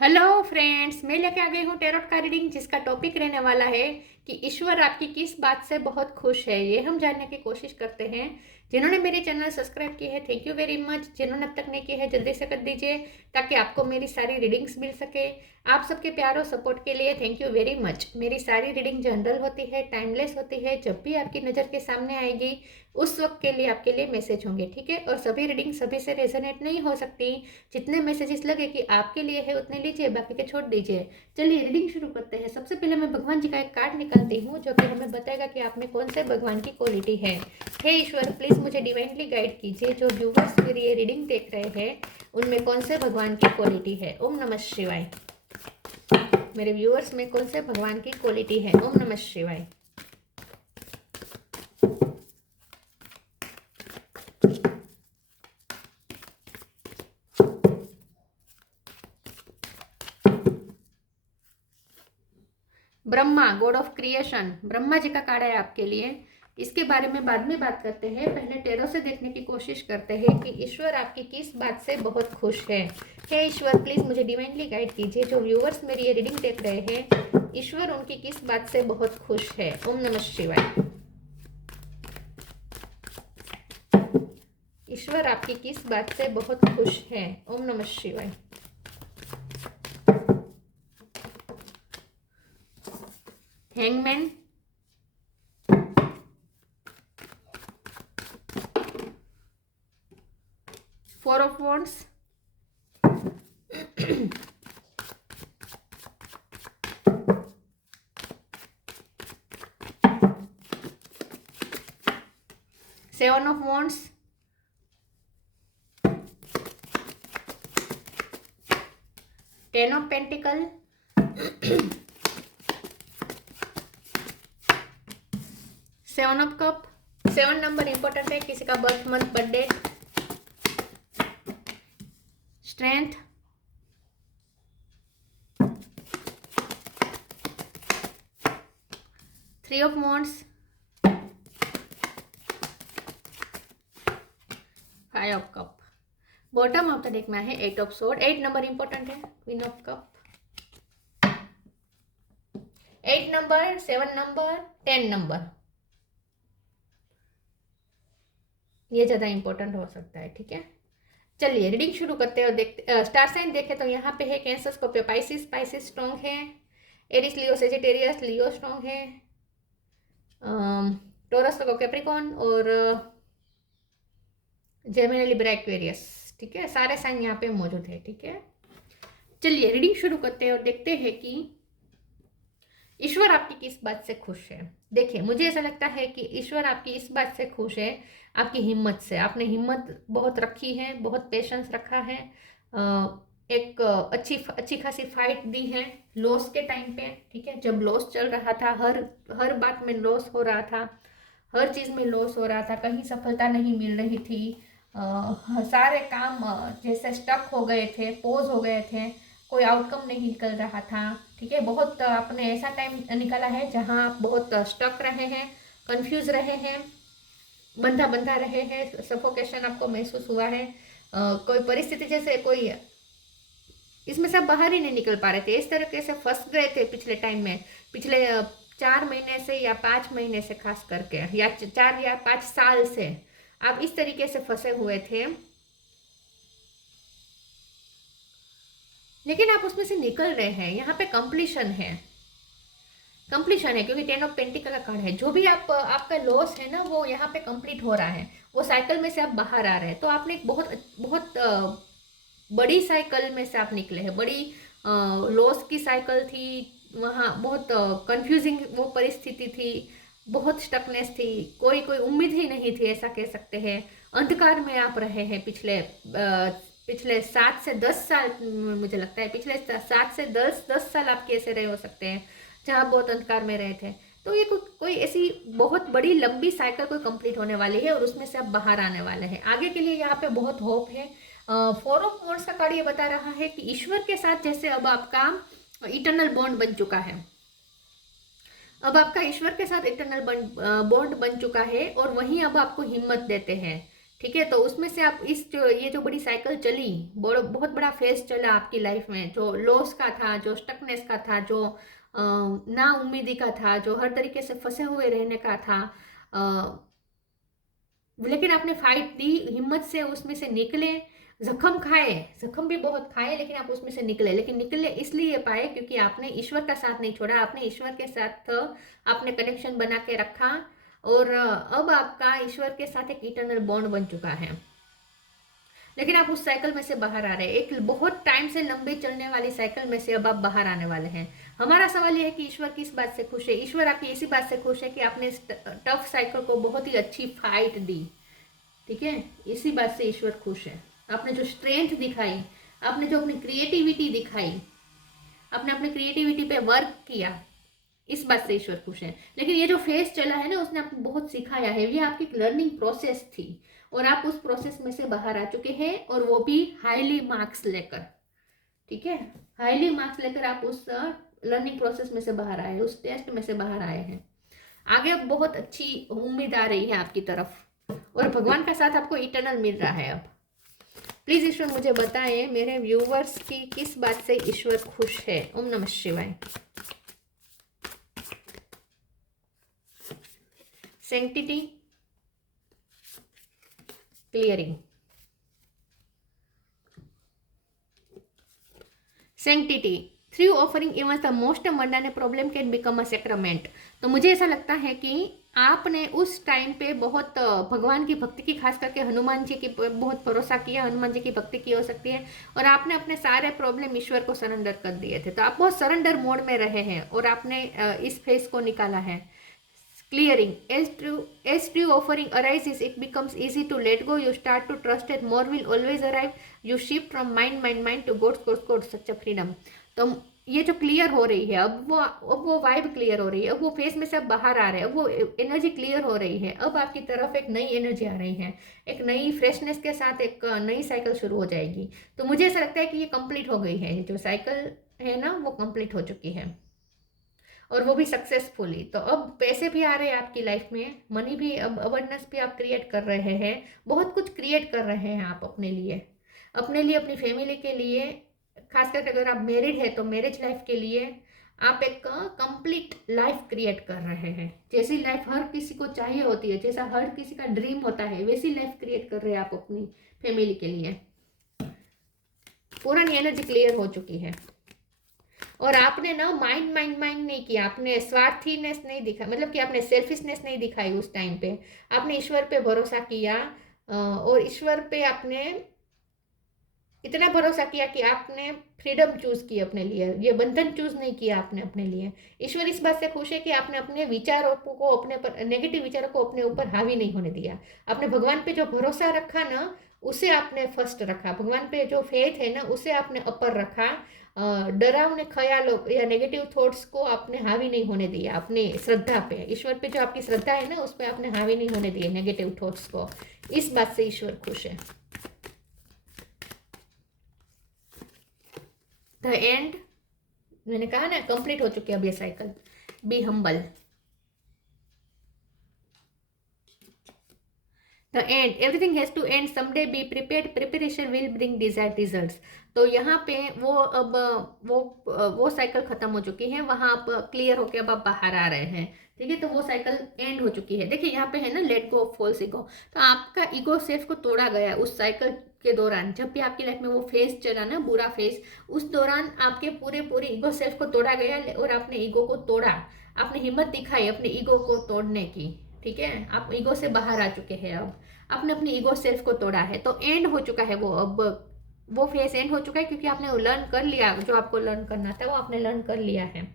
Hello friends, मैं लेके आ गई हूँ टैरोट का रीडिंग जिसका टॉपिक रहने वाला है कि ईश्वर आपकी किस बात से बहुत खुश है। ये हम जानने की कोशिश करते हैं। जिन्होंने मेरे चैनल सब्सक्राइब की है, थैंक यू वेरी मच। जिन्होंने अब तक नहीं की है, जल्दी से कर दीजिए ताकि आपको मेरी सारी रीडिंग्स मिल सके। आप सबके प्यार और सपोर्ट के लिए थैंक यू वेरी मच। मेरी सारी रीडिंग जनरल होती है, टाइमलेस होती है। जब भी आपकी नज़र के सामने आएगी उस वक्त के लिए आपके लिए मैसेज होंगे, ठीक है। और सभी रीडिंग सभी से रेजोनेट नहीं हो सकती। जितने मैसेजेस लगे कि आपके लिए है उतने लीजिए, बाकी के छोड़ दीजिए। चलिए रीडिंग शुरू करते हैं। सबसे पहले मैं भगवान जी का एक कार्ड निकालती हूँ जो कि हमें बताएगा कि आप में कौन से भगवान की क्वालिटी है। हे ईश्वर, प्लीज मुझे डिवाइनली गाइड कीजिए। जो व्यूवर्स मेरी ये रीडिंग देख रहे हैं उनमें कौन से भगवान की क्वालिटी है। ओम नमः शिवाय। मेरे व्यूअर्स में कौन से भगवान की क्वालिटी है। ओम नमः शिवाय। Brahma, god of creation, Brahma ji का कार्ड है आपके लिए। इसके बारे में बाद में बात करते हैं। पहले टैरो से देखने की कोशिश करते हैं कि ईश्वर आपकी किस बात से बहुत खुश है। हे ईश्वर, प्लीज मुझे डिवाइनली गाइड कीजिए। जो व्यूअर्स मेरी ये रीडिंग देख रहे हैं, ईश्वर उनकी किस बात से बहुत खुश है। ओम नमः शिवाय। ईश्वर आपकी किस बात से बहुत खुश है। ओम नमः शिवाय। Hangman, four of wands, seven of wands, ten of pentacle, seven of cup. 7 number important है। किसी का birth month, birthday, strength, three of wands, five of cup. Bottom of the deck में है 8 ऑफ सोर्ड। 8 नंबर इंपॉर्टेंट है। Queen of cup, 8 number, 7 number, 10 number, ये ज्यादा important हो सकता है, ठीक है। चलिए रीडिंग शुरू करते हैं और देखते। स्टार साइन देखें तो यहाँ पे है cancer, Scorpio, Pisces. Pisces strong है। एरिस, लियो, सेजिटेरियस, लियो स्ट्रॉन्ग है। टोरस, कैप्रिकॉन और जेमिनी, लिब्रा, एक्वेरियस, ठीक है। सारे साइन यहाँ पे मौजूद है, ठीक है। चलिए रीडिंग शुरू करते हैं और देखते हैं कि ईश्वर आपकी किस बात से खुश है। देखिए, मुझे ऐसा लगता है कि ईश्वर आपकी इस बात से खुश है, आपकी हिम्मत से। आपने हिम्मत बहुत रखी है, बहुत पेशेंस रखा है। एक अच्छी अच्छी खासी फाइट दी है लॉस के टाइम पे, ठीक है। जब लॉस चल रहा था, हर हर बात में लॉस हो रहा था, हर चीज़ में लॉस हो रहा था, कहीं सफलता नहीं मिल रही थी। सारे काम जैसे स्टक हो गए थे, पोज हो गए थे, कोई आउटकम नहीं निकल रहा था, ठीक है। बहुत आपने ऐसा टाइम निकाला है जहां आप बहुत स्टक रहे हैं, कंफ्यूज रहे हैं, बंधा बंधा रहे हैं, सफोकेशन आपको महसूस हुआ है। कोई परिस्थिति जैसे कोई इसमें से आप बाहर ही नहीं निकल पा रहे थे, इस तरीके से फंस गए थे पिछले टाइम में। पिछले 4 महीने से या 5 महीने से खास करके, या 4 या 5 साल से आप इस तरीके से फंसे हुए थे, लेकिन आप उसमें से निकल रहे हैं। यहाँ पे कंप्लीशन है, कंप्लीशन है, क्योंकि 10 ऑफ पेंटिकल का कार्ड है। जो भी आप आपका लॉस है ना, वो यहाँ पे कंप्लीट हो रहा है। वो साइकिल में से आप बाहर आ रहे हैं। तो आपने एक बहुत बहुत बड़ी साइकिल में से आप निकले हैं। बड़ी लॉस की साइकिल थी वहाँ, बहुत कंफ्यूजिंग वो परिस्थिति थी, बहुत स्टकनेस थी, कोई कोई उम्मीद ही नहीं थी, ऐसा कह सकते हैं। अंधकार में आप रहे हैं पिछले 7 से 10 साल। मुझे लगता है पिछले 7 से 10 साल आप कैसे रहे हो सकते हैं, जहाँ बहुत अंधकार में रहे थे। तो ये कोई ऐसी बहुत बड़ी लंबी साइकिल कोई कंप्लीट होने वाली है और उसमें से आप बाहर आने वाले हैं। आगे के लिए यहाँ पे बहुत होप है। फोर ऑफ वॉन्ड्स का कार्ड ये बता रहा है कि ईश्वर के साथ जैसे अब आपका इटरनल बॉन्ड बन चुका है। अब आपका ईश्वर के साथ इटरनल बॉन्ड बन चुका है और वही अब आपको हिम्मत देते हैं ठीक है। तो उसमें से आप ये जो बड़ी साइकिल चली, बहुत बड़ा फेज चला आपकी लाइफ में, जो लॉस का था, जो स्टकनेस का था, जो ना उम्मीदी का था, जो हर तरीके से फंसे हुए रहने का था, लेकिन आपने फाइट दी, हिम्मत से उसमें से निकले, जख्म खाए, जख्म भी बहुत खाए, लेकिन आप उसमें से निकले। लेकिन निकले इसलिए पाए क्योंकि आपने ईश्वर का साथ नहीं छोड़ा, आपने ईश्वर के साथ आपने कनेक्शन बना के रखा, और अब आपका ईश्वर के साथ एक इटर्नल बॉन्ड बन चुका है। लेकिन आप उस साइकिल में से बाहर आ रहे हैं, एक बहुत टाइम से लंबी चलने वाली साइकिल में से अब आप बाहर आने वाले हैं। हमारा सवाल यह है कि ईश्वर किस बात से खुश है। ईश्वर आपकी इसी बात से खुश है कि आपने इस टफ साइकिल को बहुत ही अच्छी फाइट दी, ठीक है। इसी बात से ईश्वर खुश है। आपने जो स्ट्रेंथ दिखाई, आपने जो अपनी क्रिएटिविटी दिखाई, आपने अपनी क्रिएटिविटी पे वर्क किया, इस बात से ईश्वर खुश है। लेकिन ये जो फेज चला है ना, उसने आपको बहुत सिखाया है, ये आपकी लर्निंग प्रोसेस थी, और आप उस प्रोसेस में से बाहर आ चुके हैं, और वो भी हाईली मार्क्स लेकर, ठीक है। हाईली मार्क्स लेकर आप उस लर्निंग प्रोसेस में से बाहर आए, उस टेस्ट में से बाहर आए हैं। आगे अब बहुत अच्छी उम्मीद आ रही है आपकी तरफ, और भगवान का साथ आपको इटर्नल मिल रहा है। अब प्लीज ईश्वर मुझे बताएं मेरे व्यूवर्स की किस बात से ईश्वर खुश है। ओम नमः शिवाय। Sanctity, clearing, sanctity, through offering even the most mundane problem can become a sacrament. तो मुझे ऐसा लगता है कि आपने उस टाइम पे बहुत भगवान की भक्ति की, खास करके हनुमान जी की बहुत भरोसा किया, हनुमान जी की भक्ति की हो सकती है, और आपने अपने सारे प्रॉब्लम ईश्वर को सरेंडर कर दिए थे। तो आप बहुत सरेंडर मोड में रहे हैं, और आपने इस फेज को निकाला है। Clearing. As true offering arises, it becomes easy to let go. You start to trust that more will always arrive. You shift from mind to God, such a freedom. तो ये जो क्लियर हो रही है, अब वो वाइब क्लियर हो रही है, अब वो फेस में से अब बाहर आ रहे हैं, अब वो एनर्जी क्लियर हो रही है, अब आपकी तरफ एक नई एनर्जी आ रही है, एक नई फ्रेशनेस के साथ एक नई साइकिल शुरू हो जाएगी। तो मुझे ऐसा लगता है कि ये कंप्लीट हो गई है, जो साइकिल है ना, वो कंप्लीट हो चुकी है, और वो भी सक्सेसफुली। तो अब पैसे भी आ रहे हैं आपकी लाइफ में, मनी भी, अब अवेयरनेस भी आप क्रिएट कर रहे हैं, बहुत कुछ क्रिएट कर रहे हैं आप अपने लिए, अपनी फैमिली के लिए, खास करके अगर आप मैरिड है तो मैरिज लाइफ के लिए आप एक कंप्लीट लाइफ क्रिएट कर रहे हैं। जैसी लाइफ हर किसी को चाहिए होती है, जैसा हर किसी का ड्रीम होता है, वैसी लाइफ क्रिएट कर रहे हैं आप अपनी फैमिली के लिए। पुरानी एनर्जी क्लियर हो चुकी है, और आपने ना माइंड नहीं किया, आपने स्वार्थीनेस नहीं दिखा, मतलब कि आपने सेल्फिशनेस नहीं दिखाई उस टाइम पे। आपने ईश्वर पे भरोसा किया, और ईश्वर पे आपने इतना भरोसा किया कि आपने फ्रीडम चूज की अपने लिए, ये बंधन चूज नहीं किया आपने अपने लिए। ईश्वर इस बात से खुश है कि आपने अपने विचारों को, अपने पर नेगेटिव विचारों को अपने ऊपर हावी नहीं होने दिया। आपने भगवान पे जो भरोसा रखा ना, उसे आपने फर्स्ट रखा, भगवान पे जो फेथ है ना, उसे आपने अपर रखा। डरावने ख्यालों या नेगेटिव थॉट्स को आपने हावी नहीं होने दिया, अपने श्रद्धा पे, ईश्वर पे जो आपकी श्रद्धा है ना, उस पर आपने हावी नहीं होने दिए नेगेटिव थॉट्स को। इस बात से ईश्वर खुश है। द एंड, मैंने कहा ना कंप्लीट हो चुकी है अब ये cycle. Be humble. The end, everything has to end someday, be prepared, preparation will bring desired results. तो यहाँ पे वो अब वो साइकिल खत्म हो चुकी है, वहां आप क्लियर होके अब आप बाहर आ रहे हैं, ठीक है। तो वो साइकिल एंड हो चुकी है। देखिए यहाँ पे है ना, let go of false ego. तो आपका ईगो सेल्फ को तोड़ा गया उस साइकिल के दौरान, जब भी आपकी लाइफ में वो फेज चला ना, बुरा फेज, उस दौरान आपके पूरे ईगो सेल्फ को तोड़ा गया, और आपने ईगो को तोड़ा, आपने हिम्मत दिखाई अपने ईगो को तोड़ने की, ठीक है। आप ईगो से बाहर आ चुके हैं, अब आपने अपनी ईगो सेल्फ को तोड़ा है, तो एंड हो चुका है वो। अब वो फेस एंड हो चुका है, क्योंकि आपने वो लर्न कर लिया, जो आपको लर्न करना था वो आपने लर्न कर लिया है।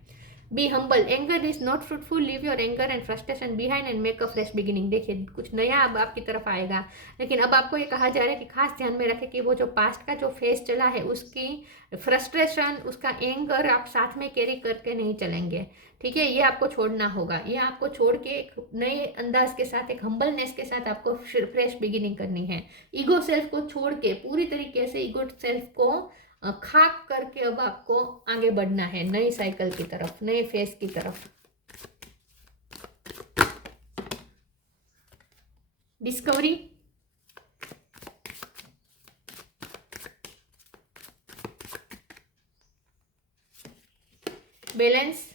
Be humble, anger is not fruitful, leave your anger and frustration behind and make a fresh beginning. देखिए कुछ नया अब आपकी तरफ आएगा, लेकिन अब आपको ये कहा जा रहा है कि खास ध्यान में रखें कि वो जो पास्ट का जो फेज चला है, उसकी फ्रस्ट्रेशन, उसका एंगर आप साथ में कैरी करके नहीं चलेंगे, ठीक है। ये आपको छोड़ना होगा, ये आपको छोड़ के एक नए अंदाज के साथ, एक हम्बलनेस के साथ आपको फ्रेश बिगिनिंग करनी है। ईगो सेल्फ को छोड़ के पूरी तरीके से ईगो सेल्फ को खाक करके अब आपको आगे बढ़ना है नई साइकिल की तरफ, नए फेज की तरफ। Discovery, balance,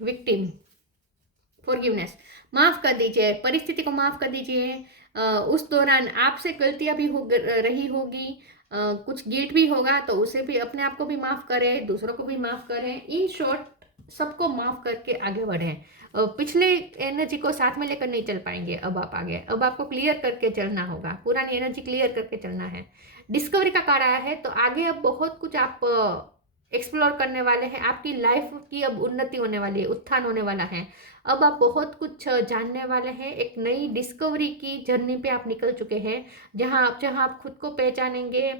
victim, forgiveness. माफ कर दीजिए, परिस्थिति को माफ कर दीजिए। उस दौरान आपसे गलतियां भी हो रही होगी, कुछ गिल्ट भी होगा, तो उसे भी, अपने आप को भी माफ करें, दूसरों को भी माफ करें। इन शॉर्ट सबको माफ करके आगे बढ़ें। पिछले एनर्जी को साथ में लेकर नहीं चल पाएंगे। अब आप आगे, अब आपको क्लियर करके चलना होगा, पुरानी एनर्जी क्लियर करके चलना है। डिस्कवरी का कार्ड आया है, तो आगे अब बहुत कुछ आप एक्सप्लोर करने वाले हैं। आपकी लाइफ की अब उन्नति होने वाली है, उत्थान होने वाला है। अब आप बहुत कुछ जानने वाले हैं। एक नई डिस्कवरी की जर्नी पे आप निकल चुके हैं, जहां आप खुद को पहचानेंगे,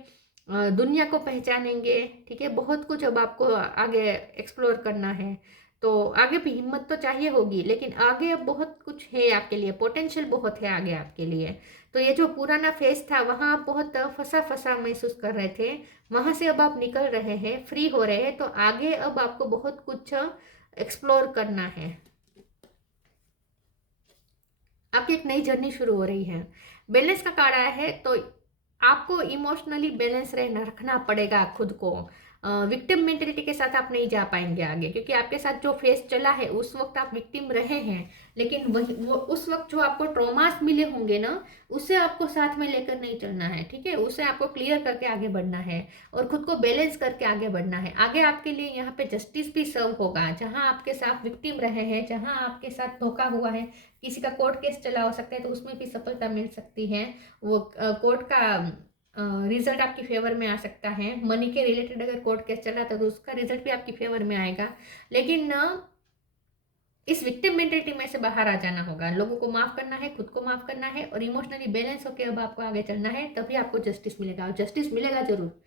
दुनिया को पहचानेंगे। ठीक है, बहुत कुछ अब आपको आगे एक्सप्लोर करना है। तो आगे भी हिम्मत तो चाहिए होगी, लेकिन आगे अब बहुत कुछ है आपके लिए, पोटेंशियल बहुत है आगे आपके लिए। तो ये जो पुराना फेज था, वहाँ आप बहुत फंसा फंसा महसूस कर रहे थे, वहाँ से अब आप निकल रहे हैं, फ्री हो रहे हैं। तो आगे अब आपको बहुत कुछ एक्सप्लोर करना है। आपकी एक नई जर्नी शुरू हो रही है। बैलेंस का कार्ड आया है, तो आपको इमोशनली बैलेंस रखना पड़ेगा खुद को। विक्टिम मेंटेलिटी के साथ आप नहीं जा पाएंगे आगे, क्योंकि आपके साथ जो फेस चला है उस वक्त आप विक्टिम रहे हैं, लेकिन वही वो उस वक्त जो आपको ट्रॉमास मिले होंगे ना, उसे आपको साथ में लेकर नहीं चलना है। ठीक है, उसे आपको क्लियर करके आगे बढ़ना है और खुद को बैलेंस करके आगे बढ़ना है। आगे आपके लिए यहाँ पे जस्टिस भी सर्व होगा। जहाँ आपके साथ विक्टिम रहे हैं, जहाँ आपके साथ धोखा हुआ है, किसी का कोर्ट केस चला हो सकता है, तो उसमें भी सफलता मिल सकती है। वो कोर्ट का रिजल्ट आपकी फेवर में आ सकता है। मनी के रिलेटेड अगर कोर्ट केस चल रहा था, तो उसका रिजल्ट भी आपकी फेवर में आएगा। लेकिन इस विक्टिम मेंटेलिटी में से बाहर आ जाना होगा। लोगों को माफ करना है, खुद को माफ करना है, और इमोशनली बैलेंस होकर अब आपको आगे चलना है। तभी आपको जस्टिस मिलेगा, और जस्टिस मिलेगा जरूर।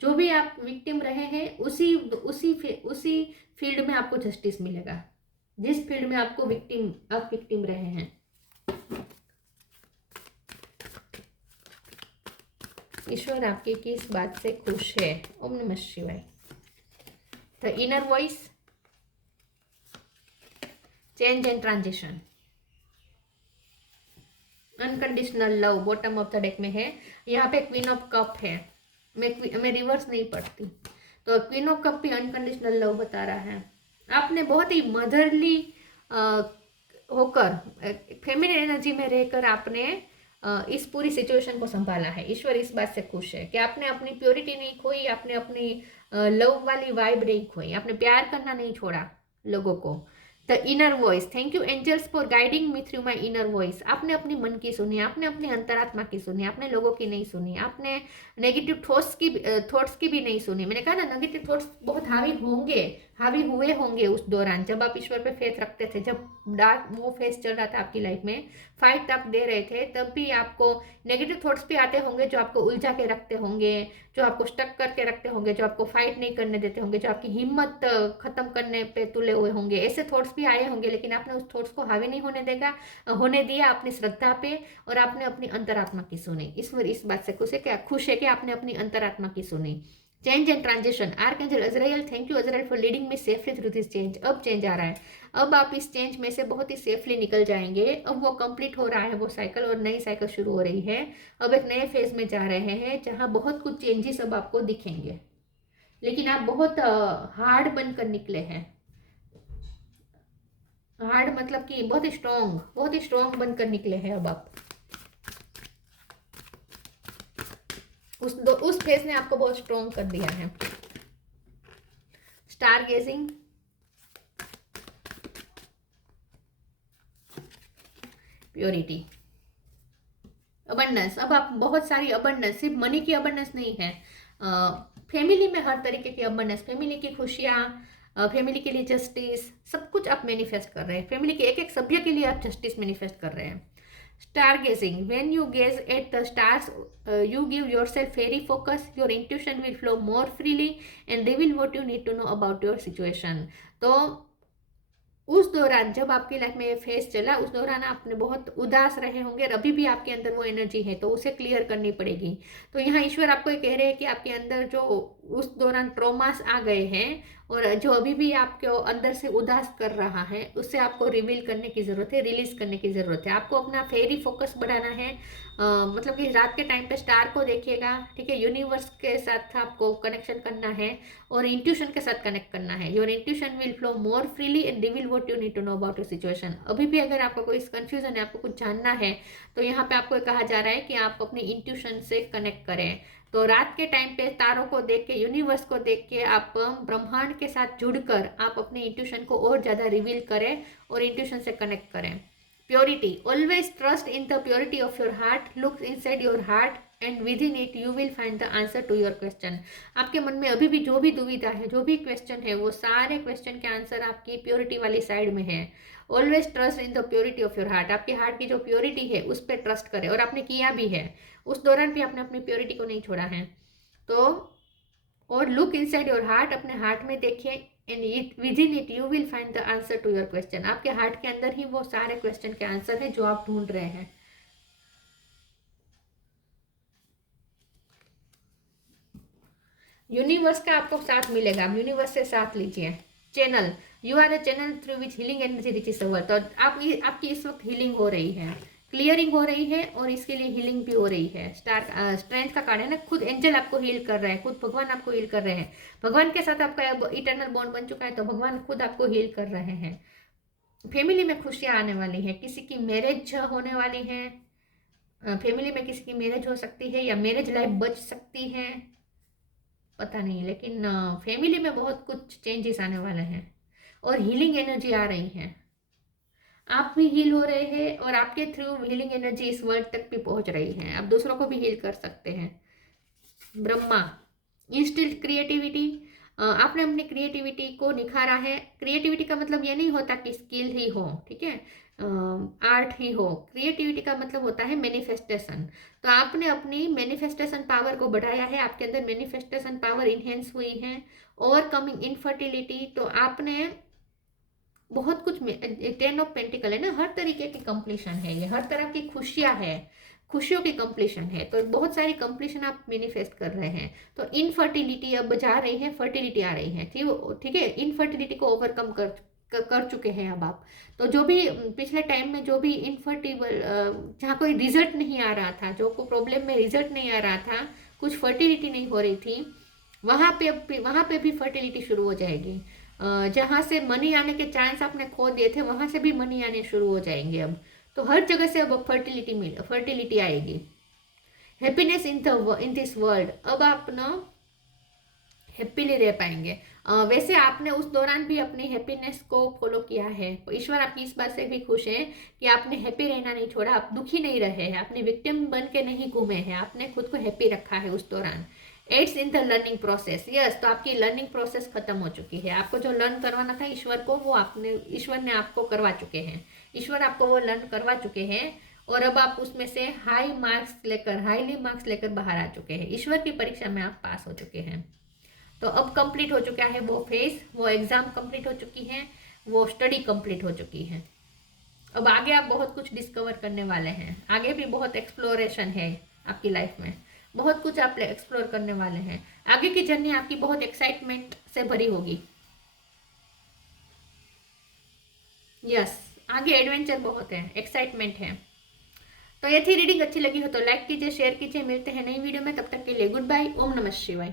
जो भी आप विक्टिम रहे हैं, उसी फील्ड में आपको जस्टिस मिलेगा, जिस फील्ड में आप विक्टिम रहे हैं। ईश्वर आपकी किस बात से खुश है? ओम नमः शिवाय। The inner voice, change and transition, unconditional love bottom of the deck में है। यहाँ पे क्वीन ऑफ कप है। मैं रिवर्स नहीं पढ़ती, तो क्वीन ऑफ कप भी अनकंडीशनल लव बता रहा है। आपने बहुत ही मदरली होकर, फेमिनिन एनर्जी में रहकर आपने इस पूरी सिचुएशन को संभाला है। ईश्वर इस बात से खुश है कि आपने अपनी प्योरिटी नहीं खोई, आपने अपनी लव वाली वाइब नहीं खोई, आपने प्यार करना नहीं छोड़ा लोगों को। The inner voice, thank you angels for guiding me through my inner voice. आपने अपनी मन की सुनी, आपने अपनी अंतरात्मा की सुनी, आपने लोगों की नहीं सुनी, आपने नेगेटिव थॉट्स की भी नहीं सुनी। मैंने कहा ना, नेगेटिव थॉट्स बहुत हावी हुए होंगे उस दौरान, जब आप ईश्वर पे फेथ रखते थे, जब डार्क वो फेस चल रहा था आपकी लाइफ में, फाइट आप दे रहे थे, तब भी आपको नेगेटिव थॉट्स भी आते होंगे, जो आपको उलझा के रखते होंगे, जो आपको स्टक करके रखते होंगे, जो आपको फाइट नहीं करने देते होंगे, जो आपकी हिम्मत खत्म करने पे तुले हुए होंगे। ऐसे थॉट्स भी आए होंगे, लेकिन आपने उस थॉट्स को हावी नहीं होने दिया अपनी श्रद्धा पे, और आपने अपनी अंतरात्मा की सुनी। ईश्वर इस बात से खुश है कि आपने अपनी अंतरात्मा की सुनी। Change and transition, archangel Azrael, thank you Azrael for leading me safely through this change. अब चेंज आ रहा है, अब आप इस चेंज में से बहुत ही सेफली निकल जाएंगे। अब वो कंप्लीट हो रहा है वो साइकिल, और नई साइकिल शुरू हो रही है। अब एक नए फेज में जा रहे हैं, जहाँ बहुत कुछ चेंजेस अब आपको दिखेंगे, लेकिन आप बहुत हार्ड बनकर निकले हैं। हार्ड मतलब कि बहुत ही स्ट्रॉन्ग बनकर निकले हैं अब आप। उस फेज ने आपको बहुत स्ट्रॉन्ग कर दिया है। Stargazing, purity, abundance. अब आप बहुत सारी अबंडेंस, सिर्फ मनी की अबंडेंस नहीं है, फैमिली में हर तरीके की अबंडेंस, फैमिली की खुशियाँ, फैमिली के लिए जस्टिस, सब कुछ आप मैनिफेस्ट कर रहे हैं। फैमिली के एक एक सभ्य के लिए आप जस्टिस मैनिफेस्ट कर रहे हैं। Stargazing, when you gaze at the stars you give yourself very focus, your intuition will flow more freely and reveal what you need to know about your situation। तो उस दौरान जब आपकी life में ये फेस चला, उस दौरान आपने बहुत उदास रहे होंगे, और अभी भी आपके अंदर वो एनर्जी है, तो उसे क्लियर करनी पड़ेगी। तो यहाँ ईश्वर आपको ये कह रहे हैं कि आपके अंदर जो उस दौरान ट्रॉमास आ गए हैं और जो अभी भी आपके अंदर से उदास कर रहा है उससे आपको रिवील करने की ज़रूरत है, रिलीज करने की ज़रूरत है। आपको अपना फेरी फोकस बढ़ाना है, मतलब कि रात के टाइम पे स्टार को देखिएगा, ठीक है, यूनिवर्स के साथ आपको कनेक्शन करना है और इंट्यूशन के साथ कनेक्ट करना है। Your intuition will flow more freely and reveal what you need to know about your situation. अभी भी अगर आपको कोई कंफ्यूजन है, आपको कुछ जानना है, तो यहाँ पे आपको कहा जा रहा है कि आप अपनी इंट्यूशन से कनेक्ट करें। तो रात के टाइम पे तारों को देख के, यूनिवर्स को देख के, आप ब्रह्मांड के साथ जुड़कर आप अपने इंट्यूशन को और ज़्यादा रिवील करें और इंट्यूशन से कनेक्ट करें। Purity, always trust in the purity of your heart, look inside your heart and within it you will find the answer to your question. आपके मन में अभी भी जो भी दुविधा है, जो भी क्वेश्चन है, वो सारे क्वेश्चन के आंसर आपकी प्योरिटी वाली साइड में है। Always trust in the purity of your heart, आपके हार्ट की जो प्योरिटी है उस पर ट्रस्ट करें, और आपने किया भी है, उस दौरान भी आपने अपनी प्योरिटी को नहीं छोड़ा है। तो और लुक इनसाइड योर हार्ट, अपने हार्ट में देखिए, and within it you will find the answer to your question. आपके हार्ट के अंदर ही वो सारे क्वेश्चन के आंसर है जो आप ढूंढ रहे हैं। यूनिवर्स का आपको साथ मिलेगा, आप यूनिवर्स से साथ लीजिए। Channel, you are a channel through which healing energy reaches the world. तो आपकी इस वक्त हीलिंग हो रही है, क्लियरिंग हो रही है, और इसके लिए हीलिंग भी हो रही है। स्टार स्ट्रेंथ का कार्ड है ना, खुद एंजल आपको हील कर रहे हैं, खुद भगवान आपको हील कर रहे हैं। भगवान के साथ आपका इटर्नल बॉन्ड बन चुका है, तो भगवान खुद आपको हील कर रहे हैं। फैमिली में खुशियाँ आने वाली है, किसी की मैरिज होने वाली है, फैमिली में किसी की मैरिज हो सकती है या मैरिज लाइफ बच सकती है, पता नहीं, लेकिन फैमिली में बहुत कुछ चेंजेस आने वाले हैं और हीलिंग एनर्जी आ रही है। आप भी हील हो रहे हैं और आपके थ्रू हीलिंग एनर्जी इस वर्ल्ड तक भी पहुंच रही है, आप दूसरों को भी हील कर सकते हैं। ब्रह्मा, इंस्टिल्ड क्रिएटिविटी, आपने अपनी क्रिएटिविटी को निखारा है। क्रिएटिविटी का मतलब ये नहीं होता कि स्किल ही हो, ठीक है, आर्ट ही हो। क्रिएटिविटी का मतलब होता है मैनिफेस्टेशन। तो आपने अपनी मैनिफेस्टेशन पावर को बढ़ाया है, आपके अंदर मैनिफेस्टेशन पावर इन्हेंस हुई है। ओवरकमिंग इनफर्टिलिटी, तो आपने बहुत कुछ, 10 ऑफ पेंटिकल है ना, हर तरीके की कंप्लीशन है ये, हर तरह की खुशियां है, खुशियों की कंप्लीशन है। तो बहुत सारी कंप्लीशन आप मैनिफेस्ट कर रहे हैं। तो इनफर्टिलिटी अब जा रही है, फर्टिलिटी आ रही है, ठीक है, इनफर्टिलिटी को ओवरकम कर चुके हैं अब आप। तो जो भी पिछले टाइम में जो भी इनफर्टिबल, जहाँ कोई रिजल्ट नहीं आ रहा था, जो को प्रॉब्लम में रिजल्ट नहीं आ रहा था, कुछ फर्टिलिटी नहीं हो रही थी, वहाँ पे भी फर्टिलिटी शुरू हो जाएगी। जहाँ से मनी आने के चांस आपने खो दिए थे, वहाँ से भी मनी आने शुरू हो जाएंगे अब। तो हर जगह से अब फर्टिलिटी आएगी। हैप्पीनेस इन दिस वर्ल्ड, अब आप ना हैप्पीली रह पाएंगे। वैसे आपने उस दौरान भी अपनी हैप्पीनेस को फॉलो किया है, ईश्वर आपकी इस बात से भी खुश है कि आपने हैप्पी रहना नहीं छोड़ा, आप दुखी नहीं रहे हैं, आपने विक्टिम बन के नहीं घूमे हैं, आपने खुद को हैप्पी रखा है उस दौरान। Aids in the learning process, yes, तो आपकी लर्निंग प्रोसेस खत्म हो चुकी है। आपको जो लर्न करवाना था ईश्वर को, वो ईश्वर ने आपको करवा चुके हैं, ईश्वर आपको वो लर्न करवा चुके हैं, और अब आप उसमें से हाईली मार्क्स लेकर बाहर आ चुके हैं। ईश्वर की परीक्षा में आप पास हो चुके हैं। तो अब कंप्लीट हो चुका है वो फेज, वो एग्जाम कंप्लीट हो चुकी है, वो स्टडी कंप्लीट हो चुकी है। अब आगे आप बहुत कुछ डिस्कवर करने वाले हैं, आगे भी बहुत एक्सप्लोरेशन है आपकी लाइफ में, बहुत कुछ आप एक्सप्लोर करने वाले हैं। आगे की जर्नी आपकी बहुत एक्साइटमेंट से भरी होगी। यस, आगे एडवेंचर बहुत है, एक्साइटमेंट है। तो ये थी रीडिंग, अच्छी लगी हो तो लाइक कीजिए, शेयर कीजिए, मिलते हैं नई वीडियो में, तब तक के लिए गुड बाय, ओम नमः शिवाय।